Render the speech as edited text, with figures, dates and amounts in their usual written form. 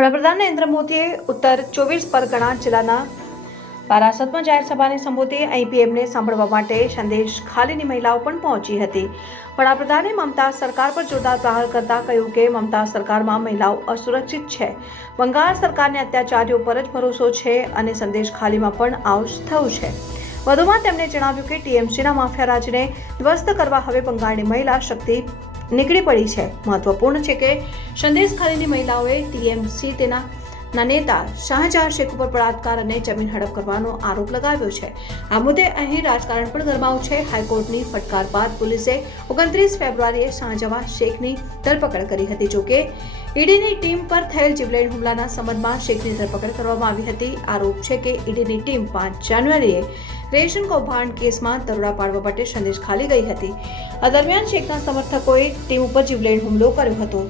વડાપ્રધાન નરેન્દ્ર મોદીએ ઉત્તર 24 પરગણા જિલ્લાના વારાસતમાં જાહેર સભાને સંબોધી આઈપીએમને સાંભળવા માટે સંદેશ ખાલીની મહિલાઓ પણ પહોંચી હતી। વડાપ્રધાને મમતા સરકાર પર જોરદાર પ્રહાર કરતા કહ્યું કે મમતા સરકારમાં મહિલાઓ અસુરક્ષિત છે। બંગાળ સરકારને અત્યાચારીઓ પર જ ભરોસો છે અને સંદેશ ખાલીમાં પણ આવું જ થયું છે। વધુમાં તેમણે જણાવ્યું કે ટીએમસીના માફિયા રાજને ધ્વસ્ત કરવા હવે બંગાળની મહિલા શક્તિ નીકળી પડી છે। મહત્વપૂર્ણ છે કે સંદેશ ખાલીની મહિલાઓએ ટીએમસી તેના નેતા શાહજહાં શેખ ઉપર બળાત્કાર અને જમીન હડપ કરવાનો આરોપ લગાવ્યો છે। આ મુદ્દે અહીં રાજકારણ પણ ગરમાયું છે। હાઈકોર્ટની ફટકાર બાદ પોલીસે 29 ફેબ્રુઆરીએ શાહજહાં શેખની ધરપકડ કરી હતી। જોકે ઈડીની ટીમ પર થયેલ જીવલેણ હુમલાના સંબંધમાં શેખની ધરપકડ કરવામાં આવી હતી। આરોપ છે કે ઈડીની ટીમ 5 જાન્યુઆરીએ રેશન કૌભાંડ કેસમાં દરોડા પાડવા માટે સંદેશ ખાલી ગઈ હતી। આ દરમિયાન શેખના સમર્થકોએ ટીમ ઉપર જીવલેણ હુમલો કર્યો હતો।